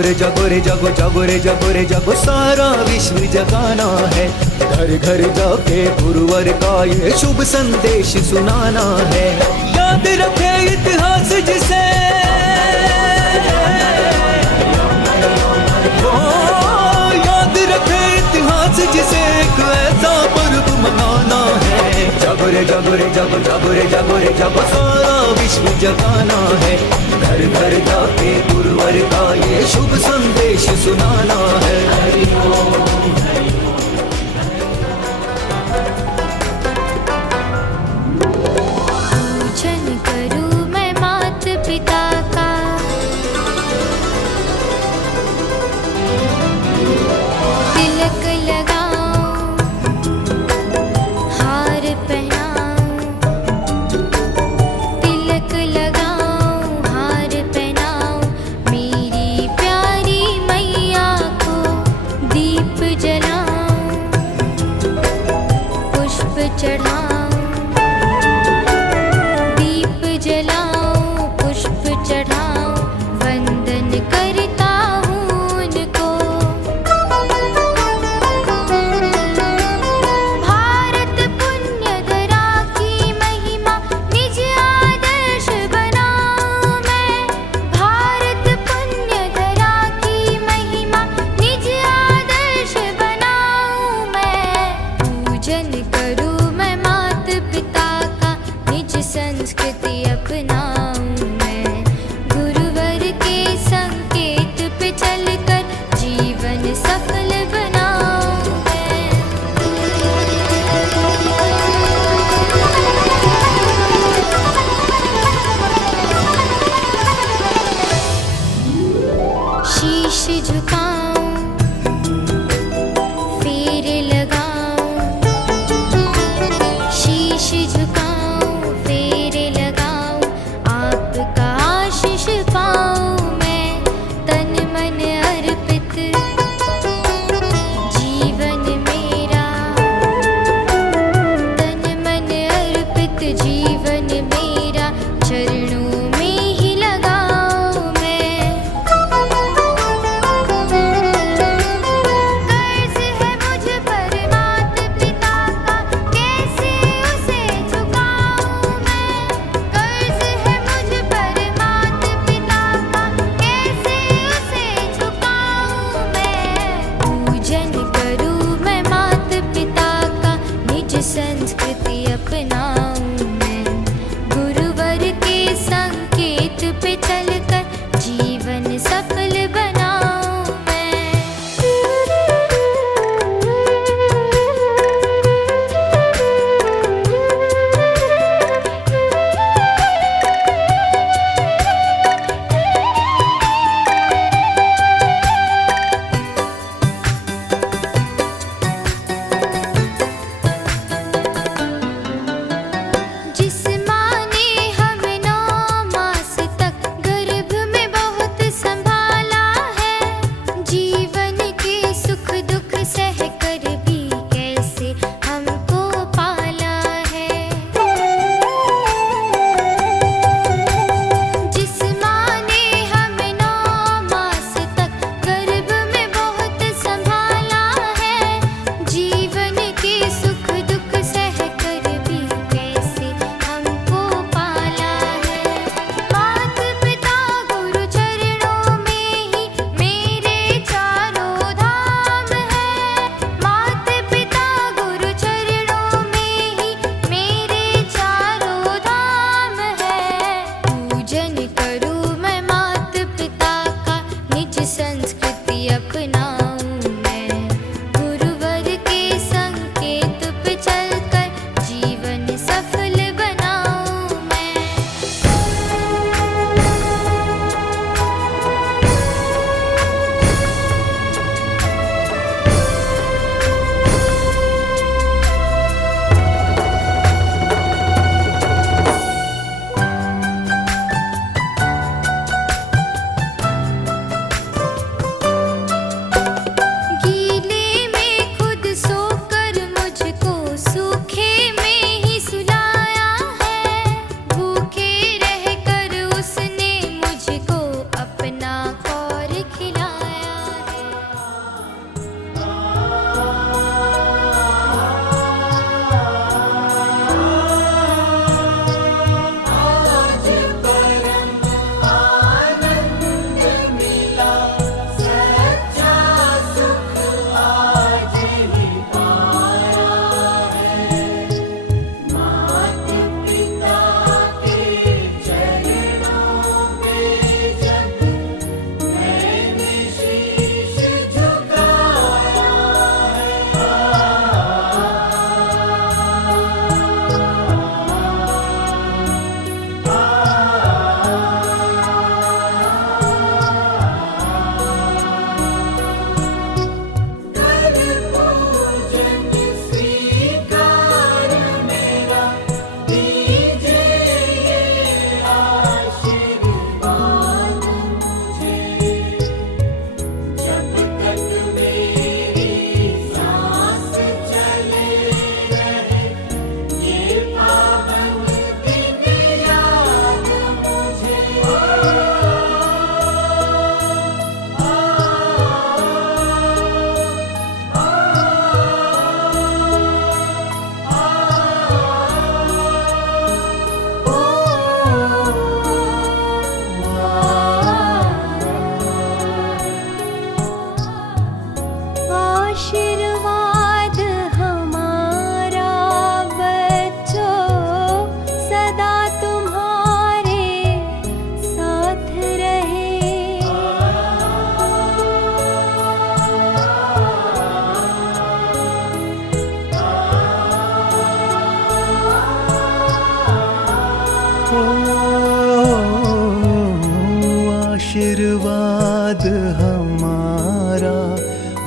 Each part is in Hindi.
रे जगो रे जगो, जगो रे जगो रे जगो, सारा विश्व जगाना है। घर घर जाके गुरुवर का ये शुभ संदेश सुनाना है। याद रखे इतिहास जिसे, याद रखे इतिहास जिसे, एक ऐसा पर्व मनाना है। जगो रे जगो रे जगो, जगो रे जगो रे जगो, सारा विश्व जगाना है। घर घर जाके गुरुवर का ये शुभ संदेश सुनाना है। हरि ओम हरि ओम। पूजन करूं मैं मात पिता का, तिलक लगाऊं, हार पहनाऊं, तिलक लगाऊं, हार पहनाऊं, मेरी प्यारी मैया को दीप जलाऊं, पुष्प चढ़ाऊं, दीप जलाऊं, पुष्प चढ़ाऊं, वंदन करता हूँ उनको। भारत पुण्य धरा की महिमा निज आदर्श बनाऊं मैं। भारत पुण्य धरा की महिमा निज आदर्श बनाऊं मैं। पूजन करूं मैं मात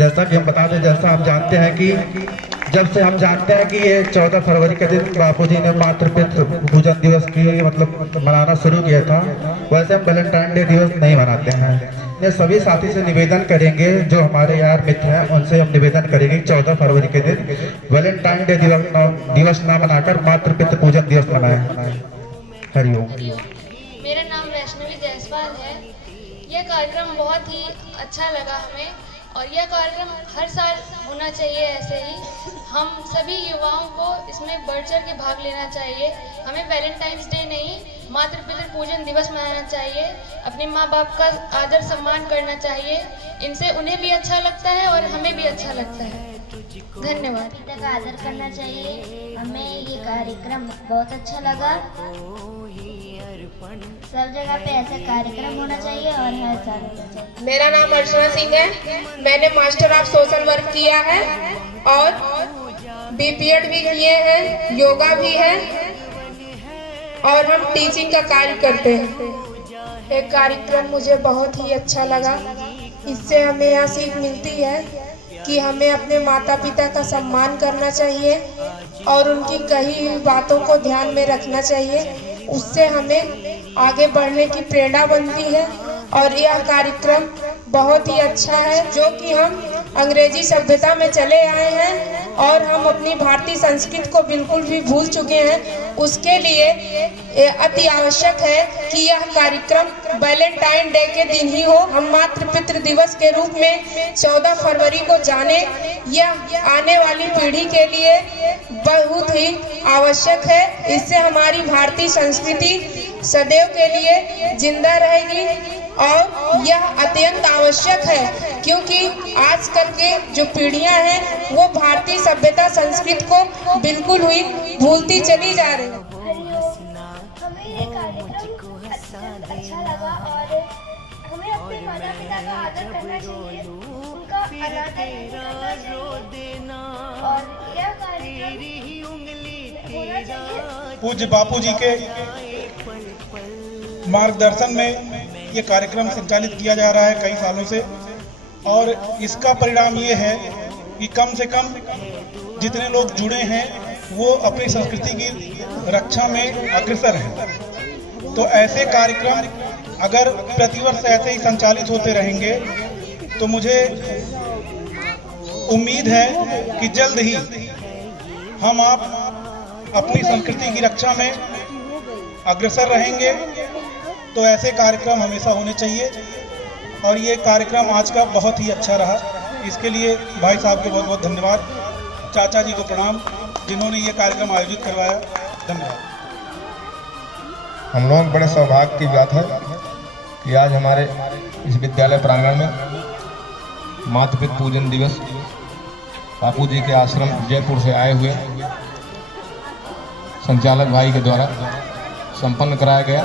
जैसा कि हम बता दें, जैसा हम जानते हैं कि जब से हम जानते हैं कि ये 14 फरवरी के दिन बापूजी ने मातृपितृ पूजन दिवस की मतलब मनाना शुरू किया था, वैसे हम वैलेंटाइन डे दिवस नहीं मनाते हैं। ये सभी साथी से निवेदन करेंगे, जो हमारे यार मित्र हैं उनसे हम निवेदन करेंगे 14 फरवरी के दिन वैलेंटाइन डे दिवस ना मनाकर मातृपितृ पूजन दिवस मनाएं। हरिओम। मेरा नाम वैष्णवी जायसवाल है। यह कार्यक्रम बहुत ही अच्छा लगा हमें और यह कार्यक्रम हर साल होना चाहिए। ऐसे ही हम सभी युवाओं को इसमें बढ़ चढ़ के भाग लेना चाहिए। हमें वैलेंटाइंस डे नहीं, मातृपितृ पूजन दिवस मनाना चाहिए। अपने माँ बाप का आदर सम्मान करना चाहिए। इनसे उन्हें भी अच्छा लगता है और हमें भी अच्छा लगता है। धन्यवाद। पिता का आदर करना चाहिए। हमें ये कार्यक्रम बहुत अच्छा लगा। सब जगह पे ऐसा कार्यक्रम होना चाहिए और हर साल होना चाहिए। मेरा नाम अर्चना सिंह है। मैंने मास्टर ऑफ सोशल वर्क किया है और बीपीएड भी किए हैं, योगा भी है और हम टीचिंग का कार्य करते हैं। ये कार्यक्रम मुझे बहुत ही अच्छा लगा। इससे हमें यह सीख मिलती है कि हमें अपने माता पिता का सम्मान करना चाहिए और उनकी कही हुई बातों को ध्यान में रखना चाहिए। उससे हमें आगे बढ़ने की प्रेरणा बनती है और यह कार्यक्रम बहुत ही अच्छा है, जो कि हम अंग्रेजी सभ्यता में चले आए हैं और हम अपनी भारतीय संस्कृति को बिल्कुल भी भूल चुके हैं। उसके लिए अति आवश्यक है कि यह कार्यक्रम वैलेंटाइन डे के दिन ही हो। हम मातृपितृ दिवस के रूप में 14 फरवरी को जाने, यह आने वाली पीढ़ी के लिए बहुत ही आवश्यक है। इससे हमारी भारतीय संस्कृति सदैव के लिए जिंदा रहेगी और यह अत्यंत आवश्यक है, क्योंकि आजकल के जो पीढ़ियां हैं वो भारतीय सभ्यता संस्कृति को बिल्कुल ही भूलती चली जा रही है। हमें ये कार्यक्रम अच्छा लगा और हमें अपने माता पिता का आदर करना चाहिए, उनका अनादर नहीं करना चाहिए और यह कार्यक्रम होना चाहिए। पूज्य बापूजी के मार्गदर्शन में ये कार्यक्रम संचालित किया जा रहा है कई सालों से और इसका परिणाम ये है कि कम से कम जितने लोग जुड़े हैं वो अपनी संस्कृति की रक्षा में अग्रसर हैं। तो ऐसे कार्यक्रम अगर प्रतिवर्ष ऐसे ही संचालित होते रहेंगे तो मुझे उम्मीद है कि जल्द ही हम आप अपनी संस्कृति की रक्षा में अग्रसर रहेंगे। तो ऐसे कार्यक्रम हमेशा होने चाहिए और ये कार्यक्रम आज का बहुत ही अच्छा रहा। इसके लिए भाई साहब के बहुत बहुत धन्यवाद। चाचा जी को प्रणाम जिन्होंने ये कार्यक्रम आयोजित करवाया। धन्यवाद। हम लोग बड़े सौभाग्य की बात है कि आज हमारे इस विद्यालय प्रांगण में मातृपितृ पूजन दिवस बापूजी के आश्रम जयपुर से आए हुए संचालक भाई के द्वारा संपन्न कराया गया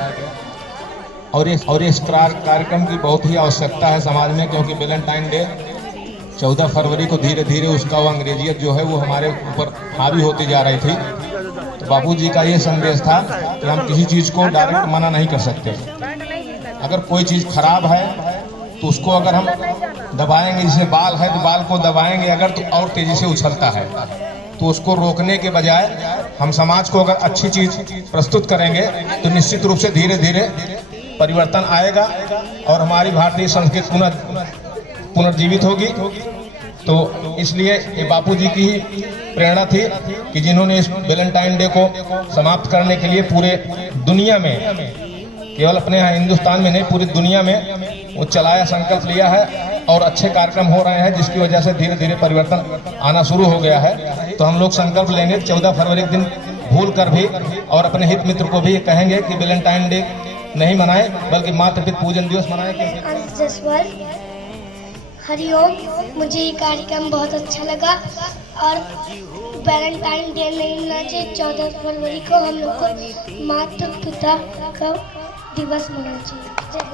और इस कार्यक्रम की बहुत ही आवश्यकता है समाज में, क्योंकि वैलेंटाइन डे 14 फरवरी को धीरे धीरे उसका वो अंग्रेजियत जो है वो हमारे ऊपर हावी होती जा रही थी। तो बापूजी का ये संदेश था कि हम किसी चीज़ को डायरेक्ट मना नहीं कर सकते। अगर कोई चीज़ खराब है तो उसको अगर हम दबाएंगे, जैसे बाल है तो बाल को दबाएंगे अगर तो और तेज़ी से उछलता है, तो उसको रोकने के बजाय हम समाज को अगर अच्छी चीज़ प्रस्तुत करेंगे तो निश्चित रूप से धीरे धीरे परिवर्तन आएगा और हमारी भारतीय संस्कृति पुनर्जीवित होगी। तो इसलिए ये बापूजी की ही प्रेरणा थी कि जिन्होंने इस वैलेंटाइन डे को समाप्त करने के लिए पूरे दुनिया में, केवल अपने यहाँ हिंदुस्तान में नहीं पूरी दुनिया में वो चलाया, संकल्प लिया है और अच्छे कार्यक्रम हो रहे हैं, जिसकी वजह से धीरे धीरे परिवर्तन आना शुरू हो गया है। तो हम लोग संकल्प लेंगे 14 फरवरी के दिन भूल कर भी और अपने हित मित्र को भी कहेंगे कि वैलेंटाइन डे नहीं मनाए बल्कि मातृपितृ पूजन दिवस मनाए। हरिओम। मुझे ये कार्यक्रम बहुत अच्छा लगा और वैलेंटाइन डे नहीं मनाना चाहिए। 14 फरवरी को हम लोग को माता पिता का दिवस मनाना चाहिए।